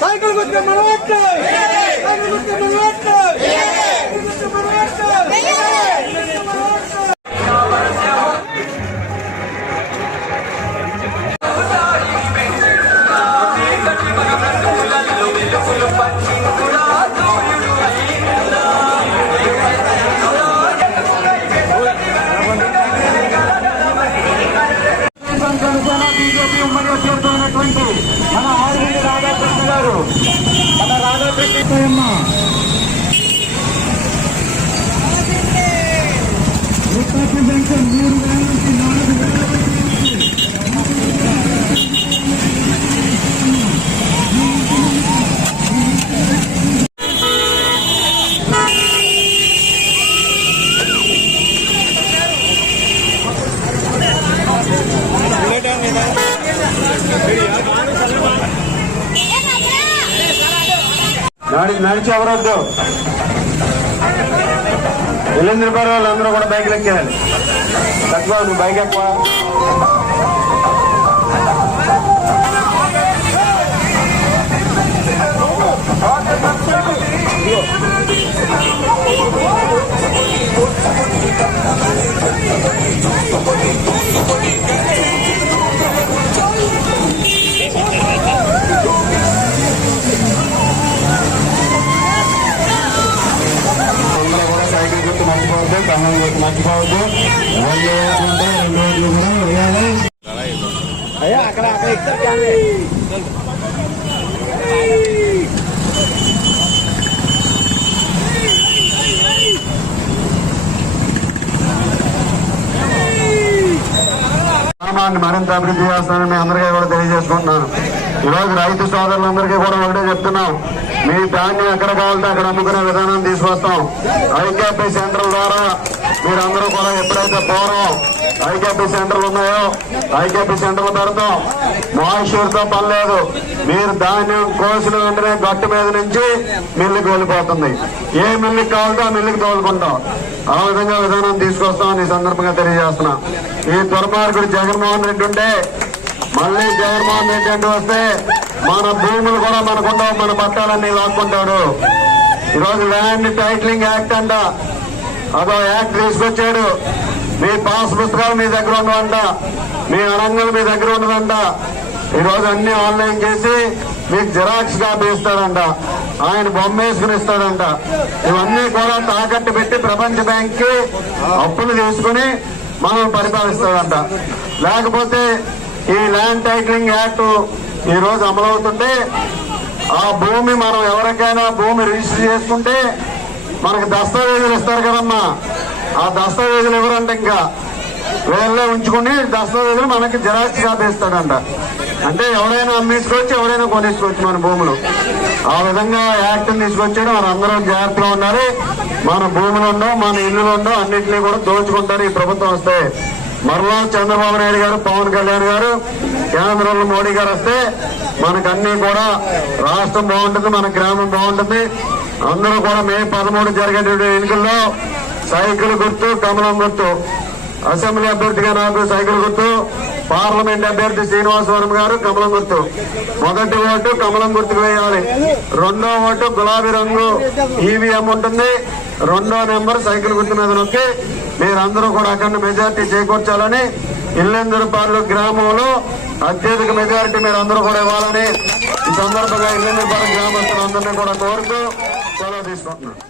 Cycle గుర్తు మనవట్టు BJP ఉమ్మడి చేరుతున్నటువంటి మన ఆర్మీ రాధాకృష్ణ గారు మన రాధాకృష్ణ పెన్షన్ 3,000 నుంచి 4,000 నడిచి ఎవరొద్దు ఎల్లుండి రూపాయలు వాళ్ళందరూ కూడా బైక్లు ఎక్కేయాలి. తక్కువ నువ్వు బైక్ ఎక్కువ మర్చిపోవద్దు. 1 ఓటు 2 ఓట్లు కూడా వేయాలి. అయ్యా అక్కడ గ్రామాన్ని మరింత అభివృద్ధి చేస్తానని మీ అందరికీ కూడా తెలియజేసుకుంటున్నాను. ఈరోజు రైతు సోదరులందరికీ కూడా ఒకటే చెప్తున్నాం, మీ ధాన్యం ఎక్కడ కావాలంటే అక్కడ అమ్ముకునే విధానం తీసుకొస్తాం. ఐకేపీ సెంటర్ ద్వారా మీరందరూ కూడా ఎప్పుడైతే పూర్వం ఐకేపీ సెంటర్లు ఉన్నాయో ఐకేపీ సెంటర్లు పెడతాం. మాయిశ్వర్తో పని లేదు. మీరు ధాన్యం కోసిన వెంటనే గట్టు మీద నుంచి మిల్లుకి వెళ్ళిపోతుంది. ఏ మిల్లుకి కావాలంటే ఆ మిల్లుకి తోలుకుంటాం. ఆ విధంగా విధానం తీసుకొస్తామని ఈ సందర్భంగా తెలియజేస్తున్నా. ఈ దుర్మార్గుడు జగన్మోహన్ రెడ్డి ఉంటే మళ్ళీ జగన్మోహన్ రెడ్డి అంటే వస్తే మన భూములు కూడా మనకుండవు, మన పట్టాలన్నీ లాక్కుంటాడు. ఈరోజు ల్యాండ్ టైటిలింగ్ యాక్ట్ అంట, అదో యాక్ట్ తీసుకొచ్చాడు. మీ పాస్ పుస్తకాలు మీ దగ్గర ఉండవంట, మీ అడంగలు మీ దగ్గర ఉండదంట. ఈరోజు అన్ని ఆన్లైన్ చేసి మీకు జిరాక్స్ కాపీ ఇస్తాడంట, ఆయన బొమ్మ వేసుకుని ఇస్తాడంట. ఇవన్నీ కూడా తాకట్టు పెట్టి ప్రపంచ బ్యాంక్ కి అప్పులు తీసుకుని మనం పరిపాలిస్తాడంట. లేకపోతే ఈ ల్యాండ్ టైటిలింగ్ యాక్ట్ ఈ రోజు అమలవుతుంటే ఆ భూమి మనం ఎవరికైనా భూమి రిజిస్టర్ చేసుకుంటే మనకు దస్తావేజులు ఇస్తారు కదమ్మా. ఆ దస్తావేజులు ఎవరంటే ఇంకా వేళ్ళే ఉంచుకుని దస్తావేజులు మనకి జిరాక్స్ కాపీ ఇస్తాడంట. అంటే ఎవరైనా అమ్మేసుకోవచ్చు, ఎవరైనా కొనేసుకోవచ్చు మన భూములు. ఆ విధంగా యాక్ట్ తీసుకొచ్చాడు. మన అందరూ జాగ్రత్తగా ఉండాలి. మన భూములు ఉండవు, మన ఇల్లులు ఉండవు, అన్నింటినీ కూడా దోచుకుంటారు ఈ ప్రభుత్వం వస్తే. మరలా చంద్రబాబు నాయుడు గారు, పవన్ కళ్యాణ్ గారు, కేంద్రంలో మోడీ గారు వస్తే మనకన్నీ కూడా రాష్ట్రం బాగుంటుంది, మన గ్రామం బాగుంటుంది. అందరూ కూడా మే 13 జరిగేటువంటి ఎన్నికల్లో సైకిల్ గుర్తు, కమలం గుర్తు. అసెంబ్లీ అభ్యర్థిగా నాకు సైకిల్ గుర్తు, పార్లమెంట్ అభ్యర్థి శ్రీనివాసవరం గారు కమలం గుర్తు. మొదటి ఓటు కమలం గుర్తుకు వేయాలి. రెండో ఓటు గులాబీ రంగు ఈవీఎం ఉంటుంది. రెండో నెంబర్ సైకిల్ గుర్తు మీద నొక్కి మీరందరూ కూడా అక్కడ మెజార్టీ చేకూర్చాలని, ఇల్లెందురుపార్లు గ్రామంలో అత్యధిక మెజారిటీ మీరు అందరూ కూడా ఇవ్వాలని ఈ సందర్భంగా ఇల్లెందురుపార్లు గ్రామస్తులందరినీ కూడా కోరుతూ సెలవు తీసుకుంటున్నాను.